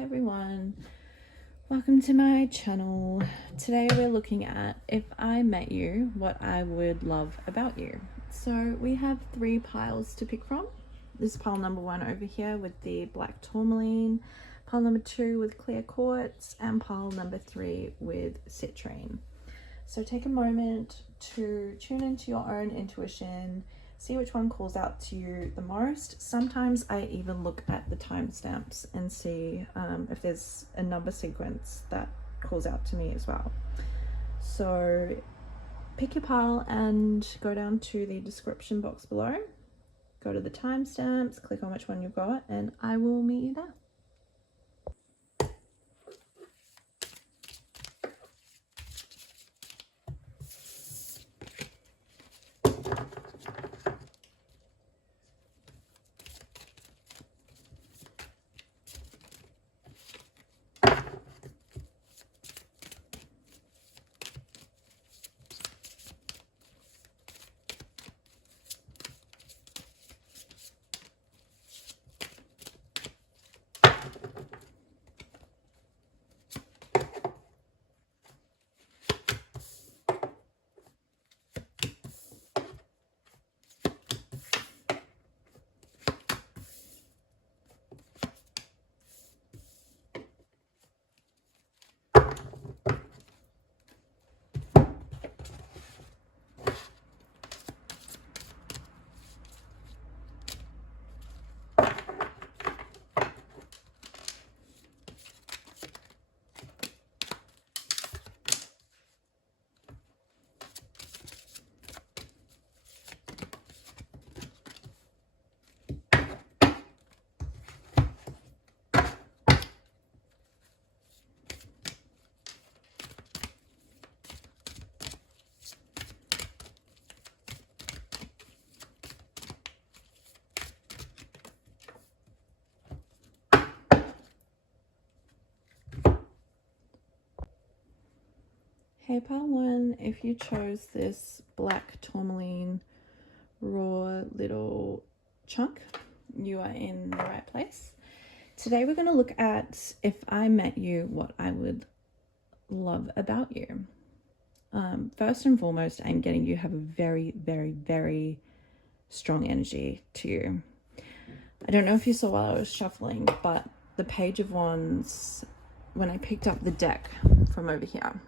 Hi everyone, welcome to my channel. Today we're looking at if I met you, what I would love about you. So we have 3 piles to pick from. This is pile number 1 over here with the black Tourmaline, pile number 2 with clear quartz, and pile number 3 with citrine. So take a moment to tune into your own intuition, see which one calls out to you the most. Sometimes I even look at the timestamps and see if there's a number sequence that calls out to me as well. So pick your pile and go down to the description box below. Go to the timestamps, click on which one you've got, and I will meet you there. Hey pile 1, if you chose this black Tourmaline raw little chunk, you are in the right place. Today we're going to look at if I met you, what I would love about you. First and foremost, I'm getting you have a very, very, very strong energy to you. I don't know if you saw while I was shuffling, but the Page of Wands, when I picked up the deck from over here,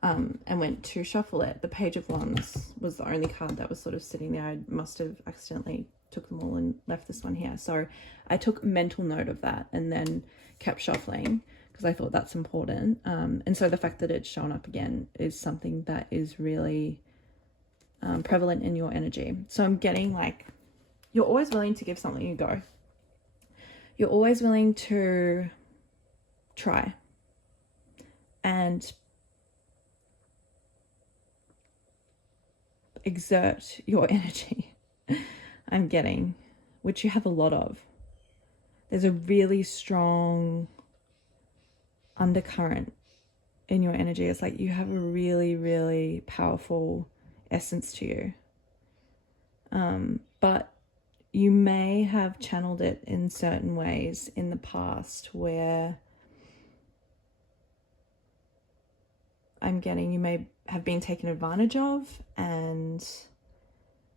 and went to shuffle it, the Page of Wands was the only card that was sort of sitting there. I must have accidentally took them all and left this one here. So I took mental note of that and then kept shuffling because I thought that's important. And so the fact that it's shown up again is something that is really prevalent in your energy. So I'm getting like, you're always willing to give something a go. You're always willing to try and exert your energy. I'm getting, which you have a lot of. There's a really strong undercurrent in your energy. It's like you have a really, really powerful essence to you. But you may have channeled it in certain ways in the past where I'm getting you may have been taken advantage of, and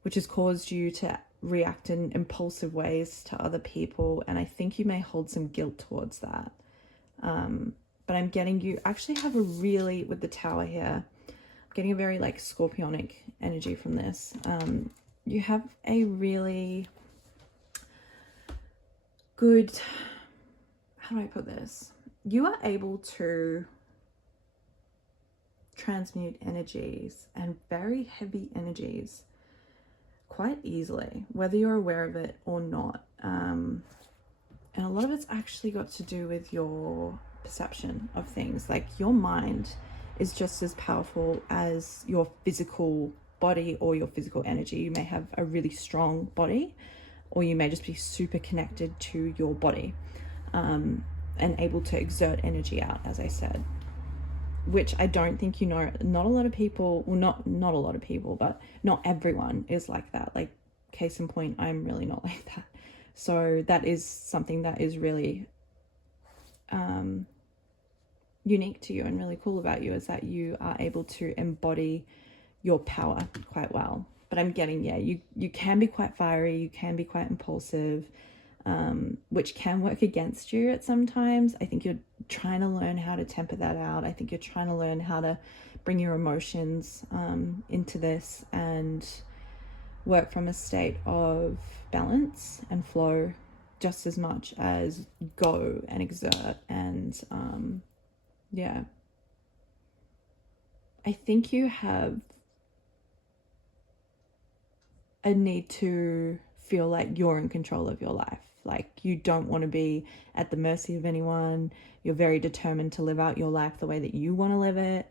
which has caused you to react in impulsive ways to other people, and I think you may hold some guilt towards that. But I'm getting you actually have a really, with the Tower here, I'm getting a very like scorpionic energy from this. You have a really good, how do I put this? You are able to transmute energies and very heavy energies quite easily, whether you're aware of it or not. And a lot of it's actually got to do with your perception of things. Like your mind is just as powerful as your physical body or your physical energy. You may have a really strong body, or you may just be super connected to your body, and able to exert energy out, as I said, which I don't think you know. Not a lot of people, well, not a lot of people, but not everyone is like that. Like, case in point, I'm really not like that. So that is something that is really unique to you and really cool about you is that you are able to embody your power quite well. But I'm getting, yeah, you can be quite fiery, you can be quite impulsive, which can work against you at some times. I think you're trying to learn how to temper that out. I think you're trying to learn how to bring your emotions into this and work from a state of balance and flow just as much as go and exert. And yeah, I think you have a need to feel like you're in control of your life. Like you don't want to be at the mercy of anyone. You're very determined to live out your life the way that you want to live it.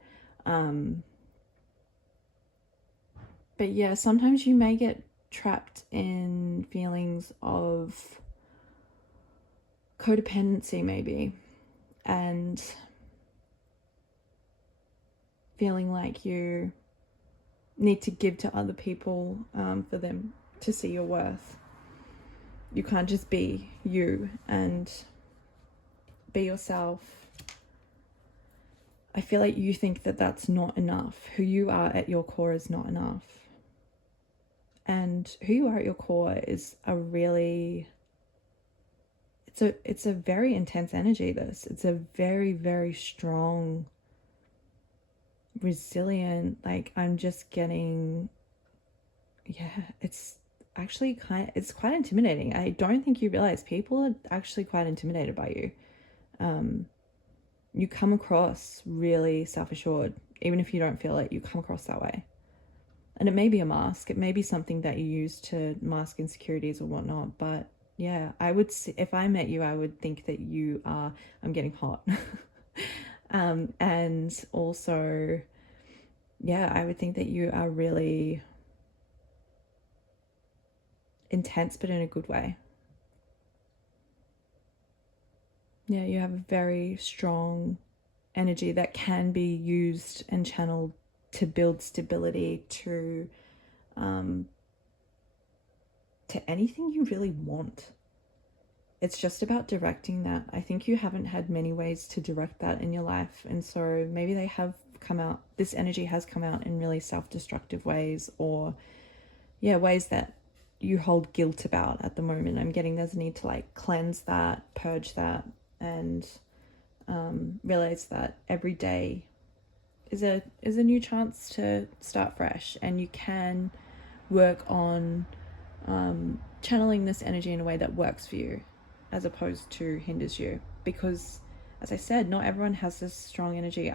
But yeah, sometimes you may get trapped in feelings of codependency maybe, and feeling like you need to give to other people for them to see your worth. You can't just be you and be yourself. I feel like you think that that's not enough. Who you are at your core is not enough. And who you are at your core is a really, it's a very intense energy, this. It's a very, very strong, resilient, like I'm just getting, yeah, it's actually it's quite intimidating. I don't think you realize people are actually quite intimidated by you. You come across really self-assured, even if you don't feel it, you come across that way. And it may be a mask, it may be something that you use to mask insecurities or whatnot, but yeah, I would say, if I met you, I would think that you are, I'm getting hot. And also, yeah, I would think that you are really intense, but in a good way. Yeah, you have a very strong energy that can be used and channeled to build stability to anything you really want. It's just about directing that. I think you haven't had many ways to direct that in your life, and so maybe they have come out, this energy has come out in really self-destructive ways, or yeah, ways that you hold guilt about at the moment. I'm getting there's a need to like cleanse that, purge that, and realize that every day is a new chance to start fresh, and you can work on channeling this energy in a way that works for you as opposed to hinders you, because as I said, not everyone has this strong energy.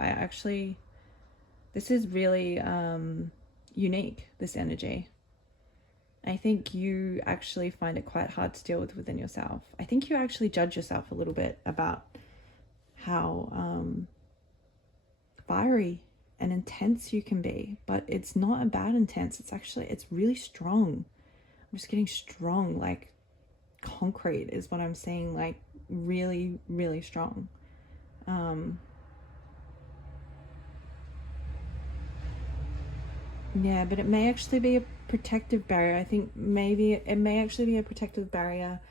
This is really unique, this energy. I think you actually find it quite hard to deal with within yourself. I think you actually judge yourself a little bit about how fiery and intense you can be, but it's not a bad intense. It's really strong. I'm just getting strong, like concrete is what I'm saying, like really, really strong. Yeah, but it may actually be a protective barrier. I think maybe it may actually be a protective barrier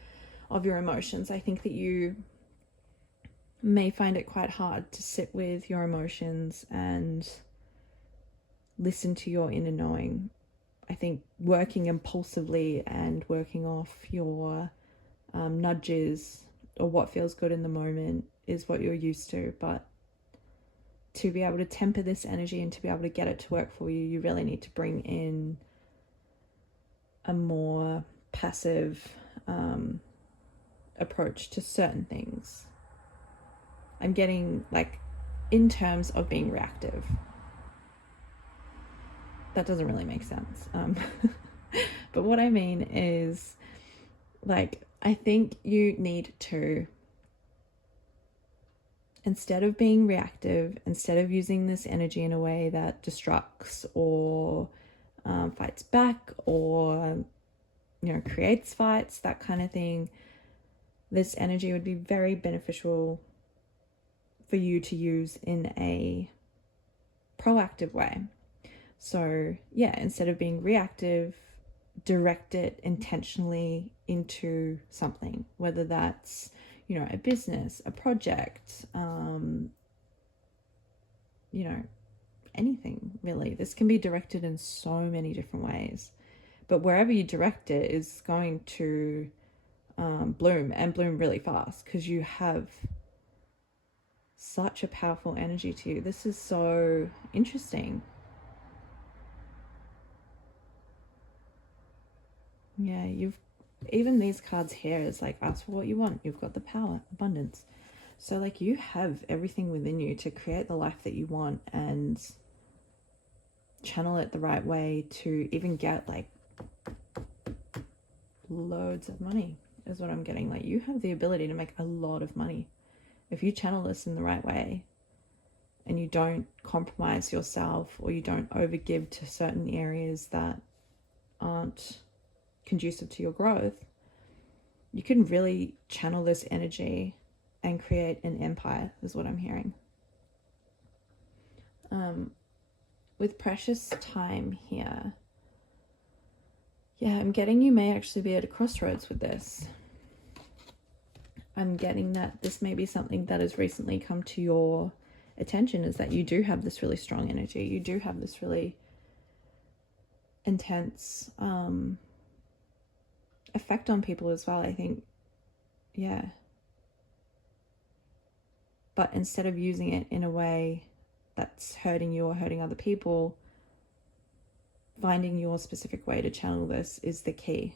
of your emotions. I think that you may find it quite hard to sit with your emotions and listen to your inner knowing. I think working impulsively and working off your nudges or what feels good in the moment is what you're used to, but to be able to temper this energy and to be able to get it to work for you, you really need to bring in a more passive approach to certain things. I'm getting like in terms of being reactive. That doesn't really make sense. But what I mean is, like, I think you need to, instead of being reactive, instead of using this energy in a way that destructs or fights back or, creates fights, that kind of thing, this energy would be very beneficial for you to use in a proactive way. So yeah, instead of being reactive, direct it intentionally into something, whether that's you know, a business, a project, you know, anything really. This can be directed in so many different ways, but wherever you direct it is going to bloom, and bloom really fast, because you have such a powerful energy to you. This is so interesting. Yeah, you've, even these cards here is like, ask for what you want. You've got the power, abundance. So like, you have everything within you to create the life that you want and channel it the right way to even get like loads of money is what I'm getting. Like, you have the ability to make a lot of money if you channel this in the right way, and you don't compromise yourself, or you don't overgive to certain areas that aren't conducive to your growth. You can really channel this energy and create an empire, is what I'm hearing. With precious time here, yeah, I'm getting you may actually be at a crossroads with this. I'm getting that this may be something that has recently come to your attention, is that you do have this really strong energy. You do have this really intense effect on people as well, I think. Yeah. But instead of using it in a way that's hurting you or hurting other people, finding your specific way to channel this is the key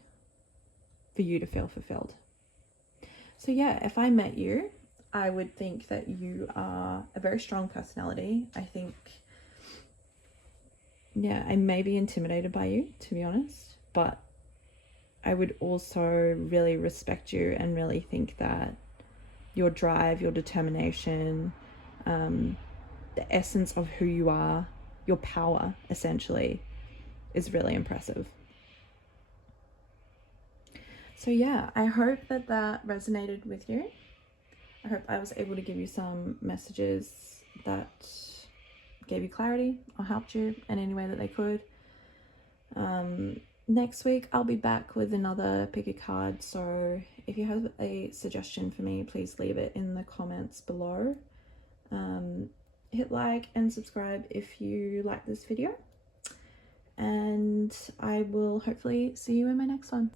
for you to feel fulfilled. So yeah, if I met you, I would think that you are a very strong personality. I think, yeah, I may be intimidated by you, to be honest, but I would also really respect you and really think that your drive, your determination, the essence of who you are, your power, essentially, is really impressive. So yeah, I hope that that resonated with you. I hope I was able to give you some messages that gave you clarity or helped you in any way that they could. Next week, I'll be back with another pick a card. So if you have a suggestion for me, please leave it in the comments below. Hit like and subscribe if you like this video. And I will hopefully see you in my next one.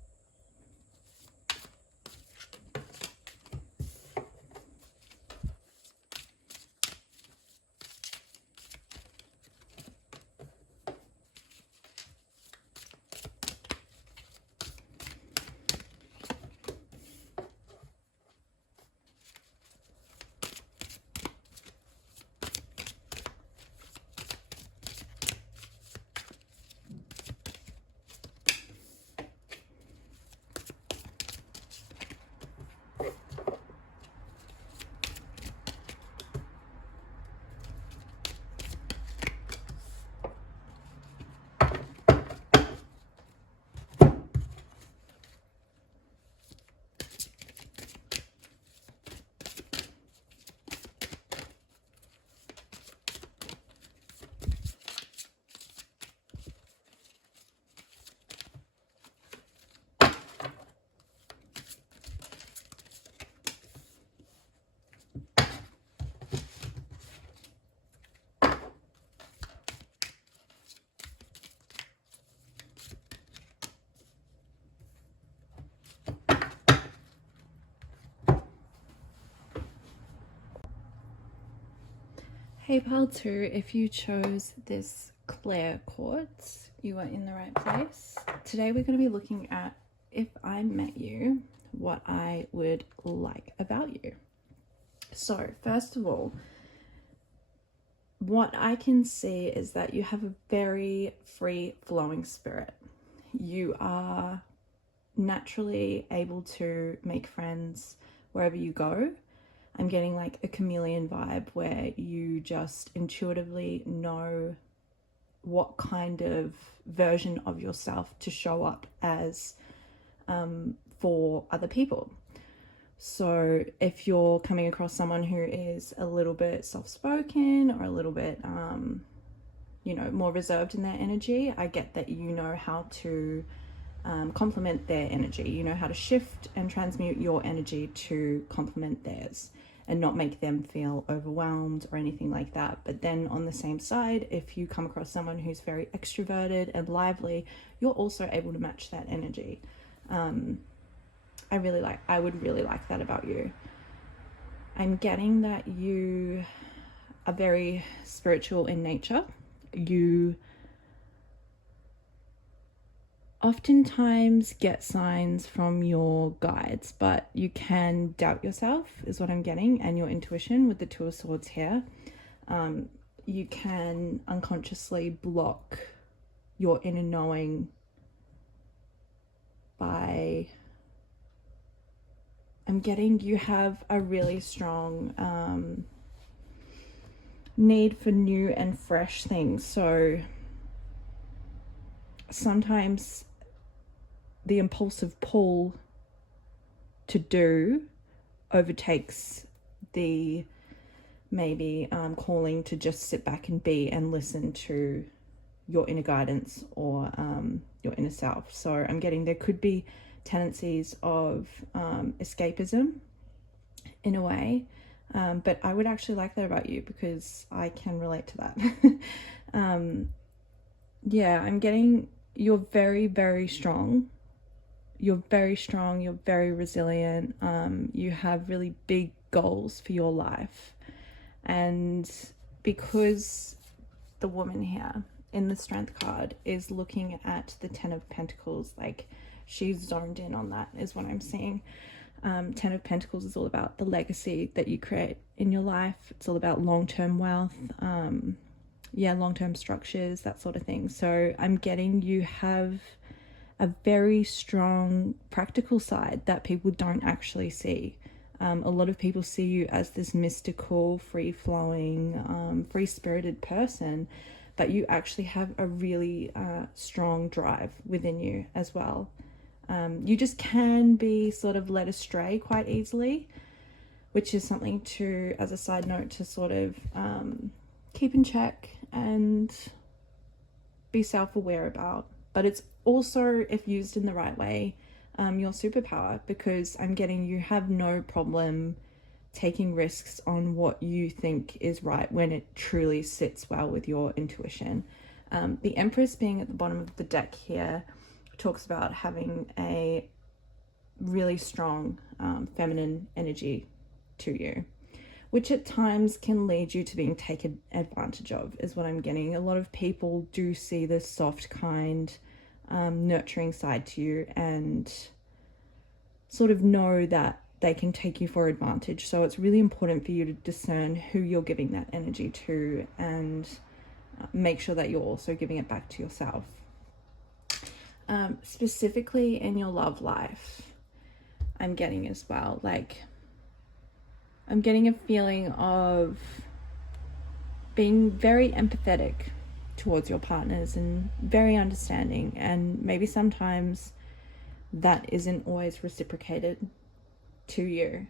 Hey pile 2, if you chose this clear quartz, you are in the right place. Today we're going to be looking at, if I met you, what I would like about you. So first of all, what I can see is that you have a very free flowing spirit. You are naturally able to make friends wherever you go. I'm getting like a chameleon vibe where you just intuitively know what kind of version of yourself to show up as for other people. So if you're coming across someone who is a little bit soft-spoken or a little bit, you know, more reserved in their energy, I get that you know how to complement their energy. You know how to shift and transmute your energy to complement theirs and not make them feel overwhelmed or anything like that. But then on the same side, if you come across someone who's very extroverted and lively, you're also able to match that energy. I would really like that about you. I'm getting that you are very spiritual in nature. You oftentimes get signs from your guides, but you can doubt yourself, is what I'm getting, and your intuition with the Two of Swords here. You can unconsciously block your inner knowing by... I'm getting you have a really strong need for new and fresh things. So sometimes the impulsive pull to do overtakes the maybe calling to just sit back and be and listen to your inner guidance or your inner self. So I'm getting there could be tendencies of escapism in a way, but I would actually like that about you because I can relate to that. Yeah, I'm getting you're very, very strong. You're very strong, you're very resilient. You have really big goals for your life. And because the woman here in the Strength card is looking at the Ten of Pentacles, like she's zoned in on that is what I'm seeing. Ten of Pentacles is all about the legacy that you create in your life. It's all about long-term wealth, long-term structures, that sort of thing. So I'm getting you have a very strong practical side that people don't actually see. A lot of people see you as this mystical, free-flowing, free-spirited person, but you actually have a really strong drive within you as well. You just can be sort of led astray quite easily, which is something to, as a side note, to sort of keep in check and be self-aware about. But it's also, if used in the right way, your superpower, because I'm getting you have no problem taking risks on what you think is right when it truly sits well with your intuition. The Empress being at the bottom of the deck here talks about having a really strong feminine energy to you, which at times can lead you to being taken advantage of, is what I'm getting. A lot of people do see this soft, kind, nurturing side to you and sort of know that they can take you for advantage. So it's really important for you to discern who you're giving that energy to and make sure that you're also giving it back to yourself. Specifically in your love life, I'm getting as well, like I'm getting a feeling of being very empathetic towards your partners and very understanding, and maybe sometimes that isn't always reciprocated to you.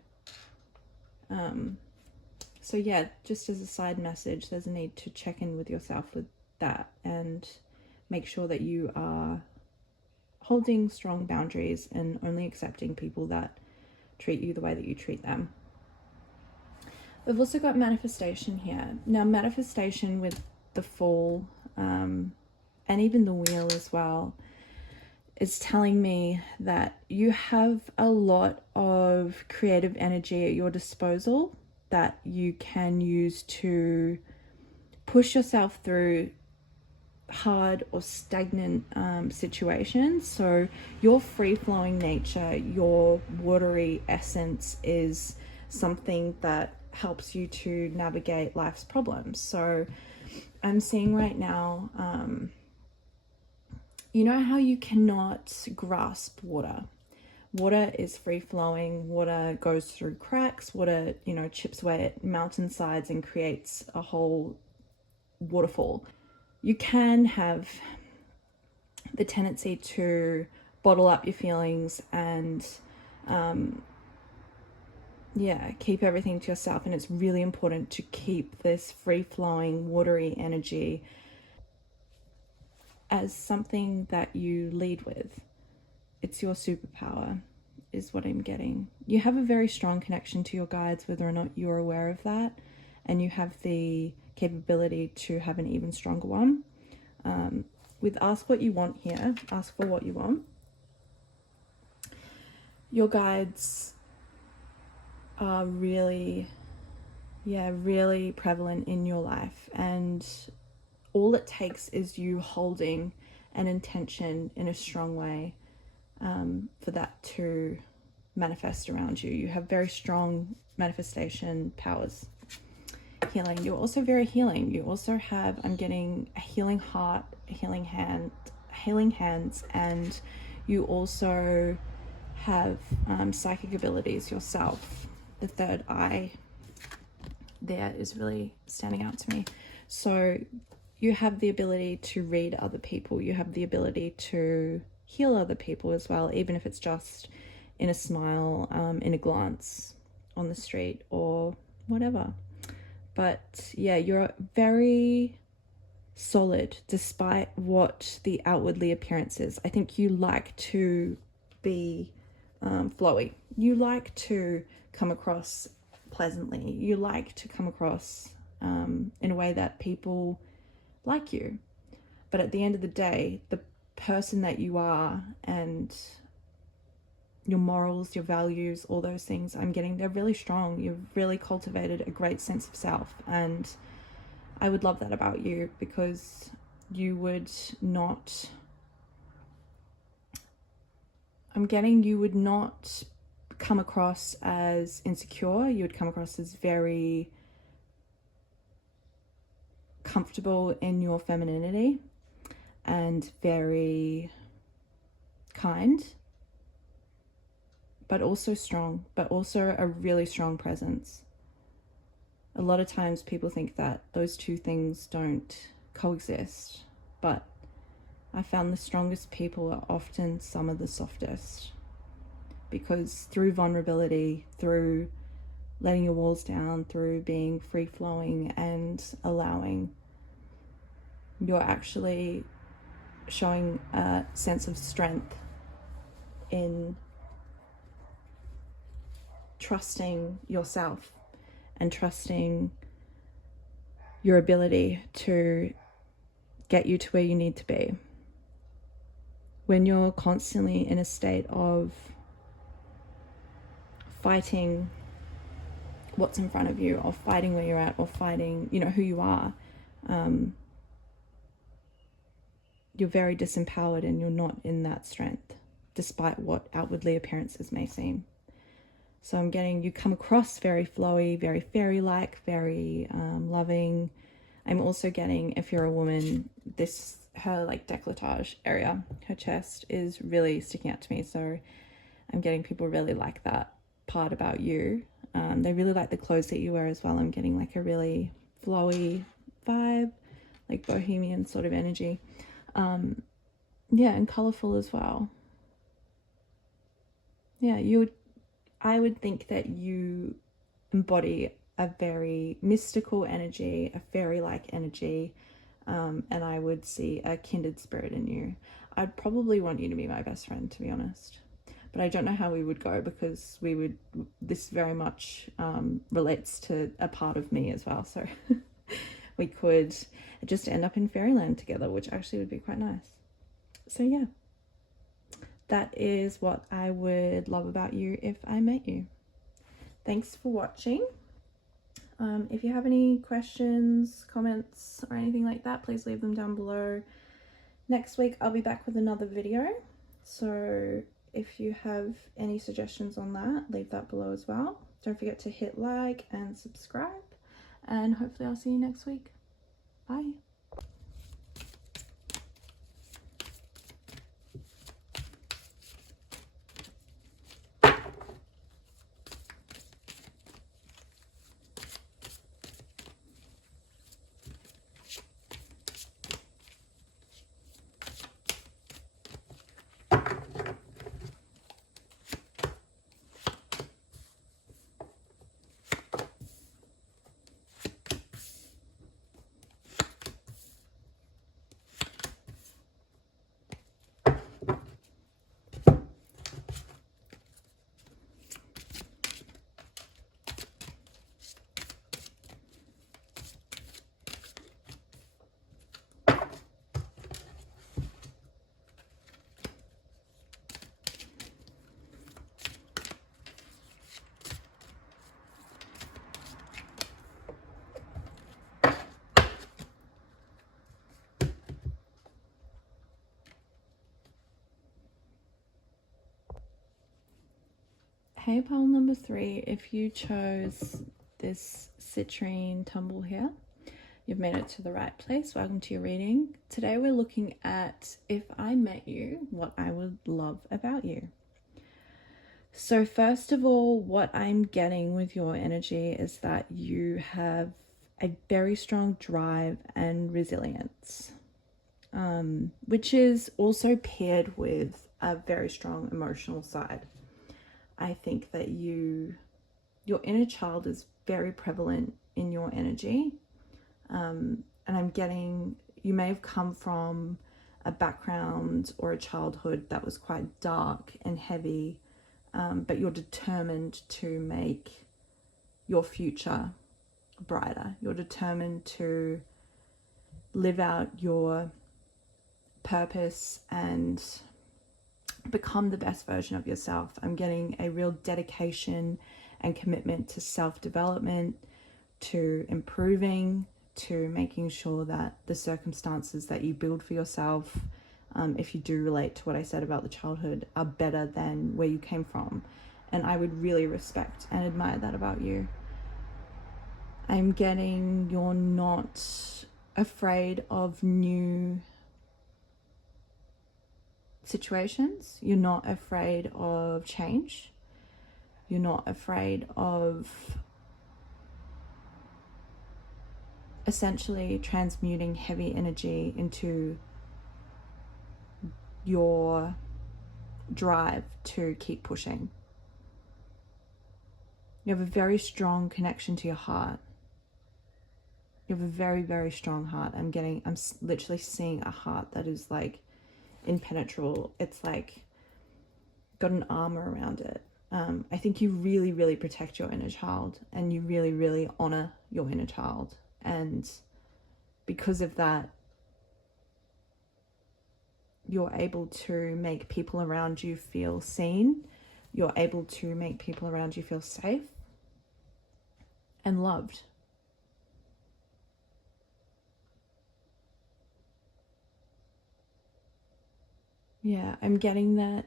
So yeah, just as a side message, there's a need to check in with yourself with that and make sure that you are holding strong boundaries and only accepting people that treat you the way that you treat them. We've also got manifestation here. Now, manifestation with the Fool and even the Wheel as well is telling me that you have a lot of creative energy at your disposal that you can use to push yourself through hard or stagnant situations. So your free-flowing nature, your watery essence is something that helps you to navigate life's problems. So I'm seeing right now, you know how you cannot grasp water. Water is free-flowing, water goes through cracks, water, you know, chips away at mountainsides and creates a whole waterfall. You can have the tendency to bottle up your feelings and keep everything to yourself, and it's really important to keep this free-flowing watery energy as something that you lead with. it's your superpower is what I'm getting. You have a very strong connection to your guides, whether or not you're aware of that, and you have the capability to have an even stronger one. With ask what you want here, ask for what you want. Your guides are really, really prevalent in your life, and all it takes is you holding an intention in a strong way for that to manifest around you. You have very strong manifestation powers. Healing. You're also very healing. You also have, I'm getting a healing heart, a healing hands, and you also have psychic abilities yourself. The third eye there is really standing out to me. So you have the ability to read other people. You have the ability to heal other people as well, even if it's just in a smile, in a glance on the street or whatever. But yeah, you're very solid despite what the outwardly appearance is. I think you like to be flowy. You like to come across pleasantly. You like to come across in a way that people like you. But at the end of the day, the person that you are and your morals, your values, all those things, I'm getting, they're really strong. You've really cultivated a great sense of self, and I would love that about you, because you would not, I'm getting, you would not come across as insecure. You would come across as very comfortable in your femininity and very kind, but also strong, but also a really strong presence. A lot of times people think that those two things don't coexist, but I found the strongest people are often some of the softest, because through vulnerability, through letting your walls down, through being free-flowing and allowing, you're actually showing a sense of strength in trusting yourself and trusting your ability to get you to where you need to be. When you're constantly in a state of fighting what's in front of you, or fighting where you're at, or fighting, you know, who you are, you're very disempowered and you're not in that strength, despite what outwardly appearances may seem. So I'm getting, you come across very flowy, very fairy-like, very loving. I'm also getting, if you're a woman, this, her like décolletage area, her chest is really sticking out to me. So I'm getting people really like that part about you. They really like the clothes that you wear as well. I'm getting like a really flowy vibe, like bohemian sort of energy. Yeah, and colorful as well. Yeah, I would think that you embody a very mystical energy, a fairy-like energy, and I would see a kindred spirit in you. I'd probably want you to be my best friend, to be honest. But I don't know how we would go, because this very much relates to a part of me as well. So we could just end up in fairyland together, which actually would be quite nice. So yeah. That is what I would love about you if I met you. Thanks for watching. If you have any questions, comments, or anything like that, please leave them down below. Next week, I'll be back with another video. So if you have any suggestions on that, leave that below as well. Don't forget to hit like and subscribe. And hopefully I'll see you next week. Bye. Hey, pile number 3, if you chose this citrine tumble here, you've made it to the right place. Welcome to your reading. Today we're looking at if I met you, what I would love about you. So first of all, what I'm getting with your energy is that you have a very strong drive and resilience, which is also paired with a very strong emotional side. I think that your inner child is very prevalent in your energy. And I'm getting, you may have come from a background or a childhood that was quite dark and heavy, but you're determined to make your future brighter. You're determined to live out your purpose and become the best version of yourself. I'm getting a real dedication and commitment to self-development, to improving, to making sure that the circumstances that you build for yourself, if you do relate to what I said about the childhood, are better than where you came from. And I would really respect and admire that about you. I'm getting you're not afraid of new situations. You're not afraid of change. You're not afraid of essentially transmuting heavy energy into your drive to keep pushing. You have a very strong connection to your heart. You have a very, very strong heart. I'm literally seeing a heart that is like impenetrable. It's like got an armor around it. I think you really, really protect your inner child, and you really, really honor your inner child. And because of that, you're able to make people around you feel seen. You're able to make people around you feel safe and loved. Yeah, I'm getting that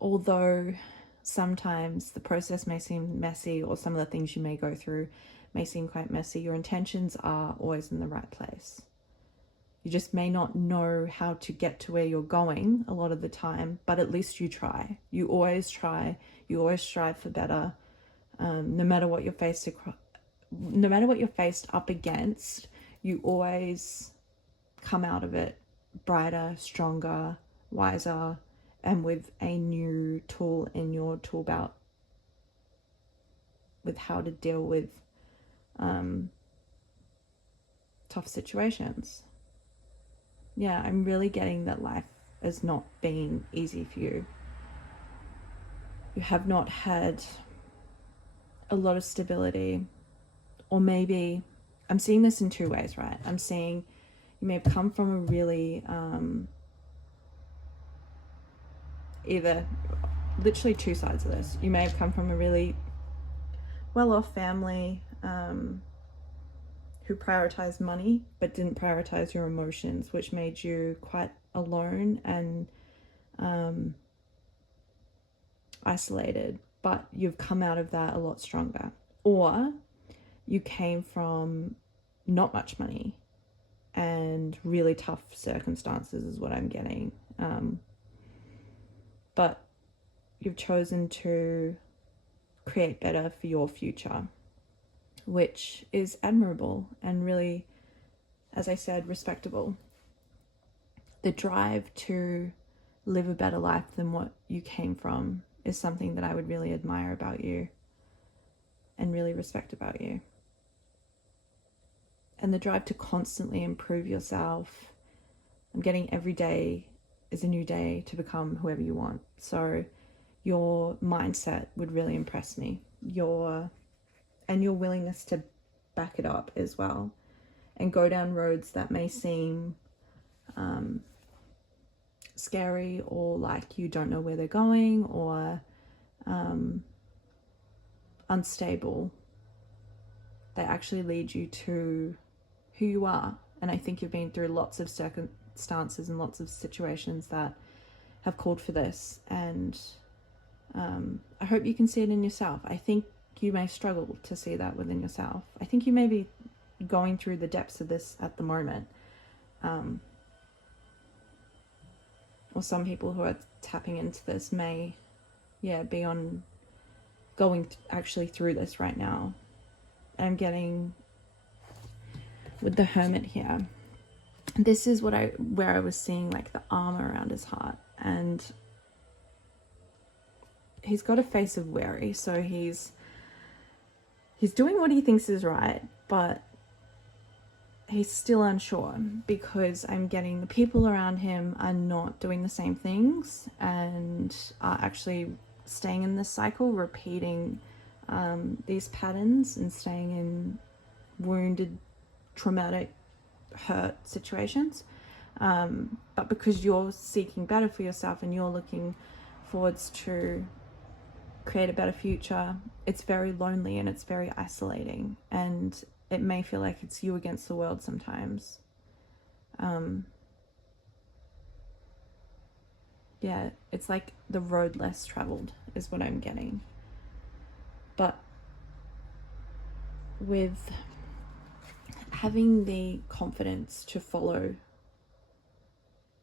although sometimes the process may seem messy, or some of the things you may go through may seem quite messy, your intentions are always in the right place. You just may not know how to get to where you're going a lot of the time, but at least you try. You always try. You always strive for better. No matter what you're faced up against, you always come out of it brighter, stronger, wiser, and with a new tool in your tool belt with how to deal with tough situations. Yeah, I'm really getting that life has not been easy for you. You have not had a lot of stability, or maybe I'm seeing this in two ways, right? I'm seeing you may have come from a really either literally two sides of this. You may have come from a really well-off family who prioritized money but didn't prioritize your emotions, which made you quite alone and isolated, but you've come out of that a lot stronger. Or you came from not much money and really tough circumstances is what I'm getting. But you've chosen to create better for your future, which is admirable and really, as I said, respectable. The drive to live a better life than what you came from is something that I would really admire about you and really respect about you. And the drive to constantly improve yourself. I'm getting every day is a new day to become whoever you want. So your mindset would really impress me. Your willingness to back it up as well and go down roads that may seem scary, or like you don't know where they're going, or unstable. They actually lead you to who you are. And I think you've been through lots of circumstances and lots of situations that have called for this, and I hope you can see it in yourself. I think you may struggle to see that within yourself. I think you may be going through the depths of this at the moment. Or some people who are tapping into this may, be on going actually through this right now. I'm getting with the Hermit here. This is where I was seeing like the armor around his heart, and he's got a face of worry. So he's doing what he thinks is right, but he's still unsure, because I'm getting the people around him are not doing the same things and are actually staying in this cycle, repeating these patterns and staying in wounded, traumatic, hurt situations. But because you're seeking better for yourself and you're looking forwards to create a better future, it's very lonely and it's very isolating, and it may feel like it's you against the world sometimes. It's like the road less traveled is what I'm getting. But with having the confidence to follow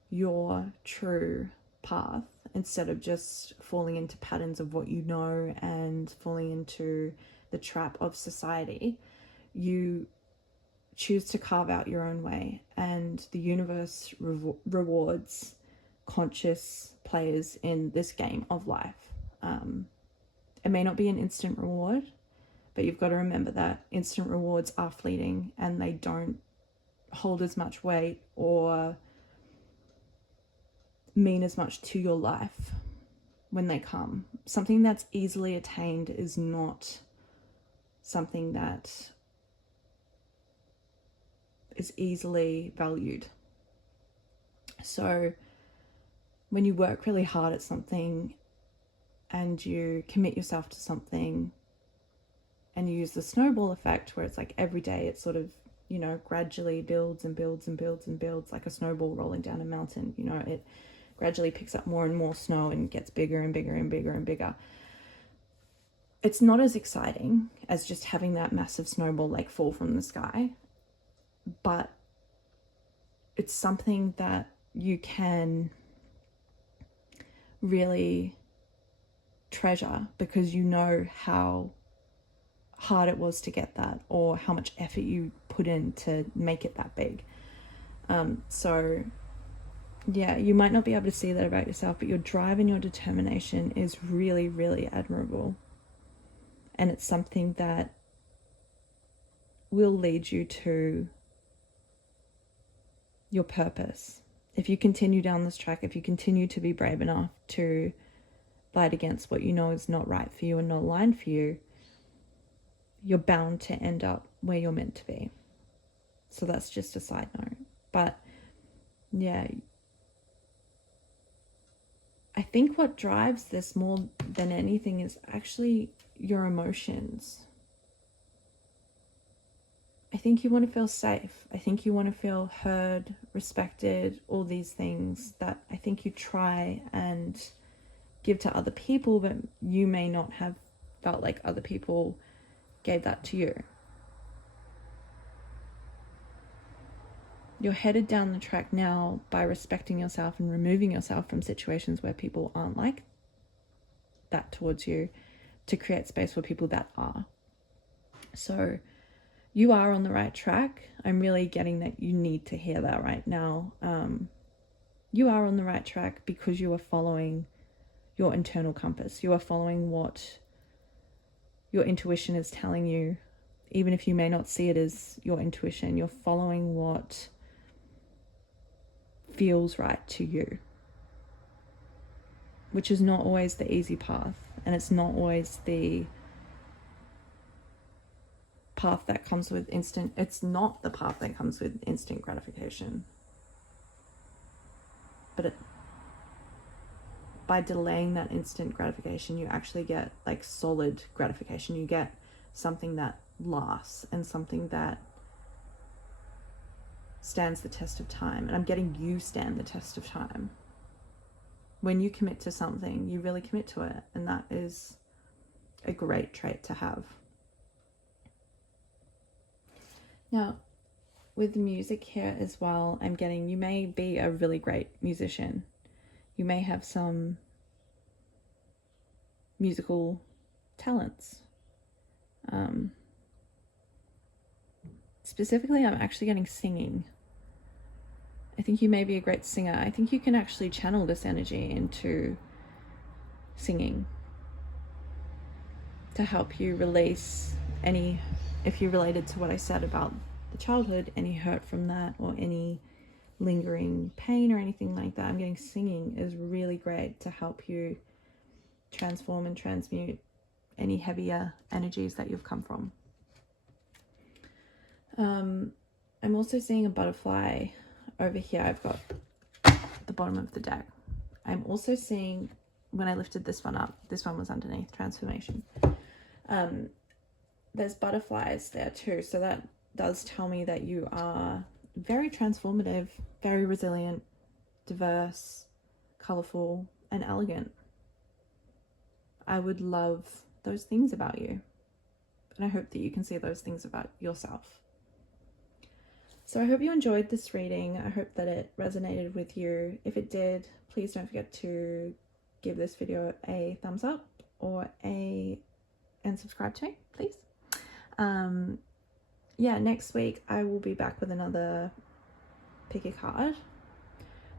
your true path instead of just falling into patterns of what you know and falling into the trap of society, you choose to carve out your own way, and the universe rewards conscious players in this game of life. It may not be an instant reward, but you've got to remember that instant rewards are fleeting and they don't hold as much weight or mean as much to your life when they come. Something that's easily attained is not something that is easily valued. So when you work really hard at something and you commit yourself to something and you use the snowball effect, where it's like every day it sort of, gradually builds and builds and builds and builds, like a snowball rolling down a mountain, it gradually picks up more and more snow and gets bigger and bigger and bigger and bigger. It's not as exciting as just having that massive snowball like fall from the sky, but it's something that you can really treasure because you know how hard it was to get that, or how much effort you put in to make it that big. You might not be able to see that about yourself, but your drive and your determination is really, really admirable. And it's something that will lead you to your purpose. If you continue down this track, if you continue to be brave enough to fight against what you know is not right for you and not aligned for you, you're bound to end up where you're meant to be. So that's just a side note. But I think what drives this more than anything is actually your emotions. I think you want to feel safe. I think you want to feel heard, respected, all these things that I think you try and give to other people, but you may not have felt like other people gave that to you. You're headed down the track now by respecting yourself and removing yourself from situations where people aren't like that towards you, to create space for people that are. So you are on the right track. I'm really getting that you need to hear that right now. You are on the right track because you are following your internal compass. You are following what your intuition is telling you, even if you may not see it as your intuition. You're following what feels right to you, which is not always the easy path, and it's not always the path that comes with it's not the path that comes with instant gratification. But by delaying that instant gratification, you actually get like solid gratification. You get something that lasts and something that stands the test of time. And I'm getting you stand the test of time when you commit to something, you really commit to it, and that is a great trait to have. Now, with music here as well, I'm getting, you may be a really great musician. You may have some musical talents. Specifically, I'm actually getting singing. I think you may be a great singer. I think you can actually channel this energy into singing to help you release any, if you related to what I said about the childhood, any hurt from that or any lingering pain or anything like that. I'm getting singing is really great to help you transform and transmute any heavier energies that you've come from. I'm also seeing a butterfly over here. I've got the bottom of the deck. I'm also seeing, when I lifted this one up, this one was underneath transformation. There's butterflies there too, so that does tell me that you are very transformative, very resilient, diverse, colorful, and elegant. I would love those things about you, and I hope that you can see those things about yourself. So I hope you enjoyed this reading. I hope that it resonated with you. If it did, please don't forget to give this video a thumbs up and subscribe to me, please. Yeah, next week I will be back with another pick a card.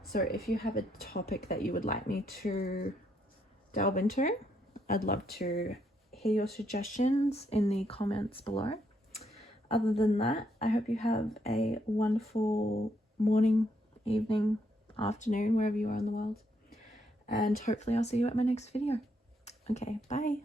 So if you have a topic that you would like me to delve into, I'd love to hear your suggestions in the comments below. Other than that, I hope you have a wonderful morning, evening, afternoon, wherever you are in the world. And hopefully I'll see you at my next video. Okay, bye.